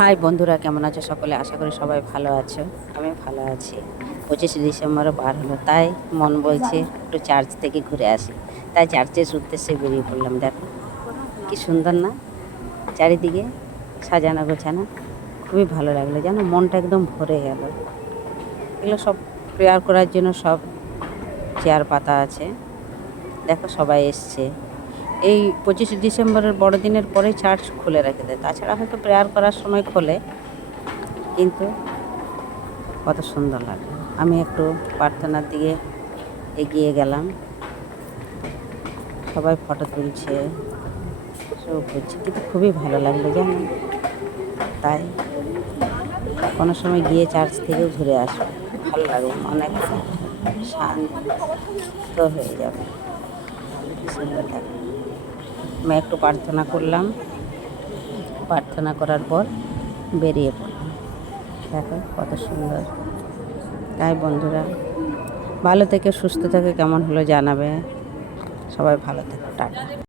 High বন্ধুরা, কেমন আছো সকলে? আশা করি সবাই ভালো আছো। আমি ভালো আছি। 25শে ডিসেম্বরও পার হলো, তাই মন বলছে একটু চার্চ থেকে ঘুরে আসি। তাই চার্চের উদ্দেশ্যে বেরিয়ে পড়লাম। দেখো কি সুন্দর না, চারিদিকে সাজানো গোছানো, খুবই ভালো লাগলো, জানো মনটা একদম ভরে গেল। এগুলো সব প্রেয়ার করার জন্য সব চেয়ার পাতা আছে। দেখো সবাই এসছে। এই 25শে ডিসেম্বরের বড়দিনের পরে চার্চ খুলে রেখে দেয়, তাছাড়া হয়তো প্রেয়ার করার সময় খোলে, কিন্তু কত সুন্দর লাগলো। আমি একটু প্রার্থনার দিকে এগিয়ে গেলাম। সবাই ফটো তুলছে, সব করছে, কিন্তু খুবই ভালো লাগলো জানো। তাই কোনো সময় গিয়ে চার্চ থেকেও ঘুরে আসো, ভালো লাগবে, অনেক শান্ত হয়ে যাবে। কি সুন্দর লাগে। আমি একটু প্রার্থনা করলাম, প্রার্থনা করার পর বেরিয়ে পড়লাম। দেখো কত সুন্দর। তাই বন্ধুরা, ভালো থেকে সুস্থ থেকে কেমন হলো জানাবে। সবাই ভালো থেকো, টাটা।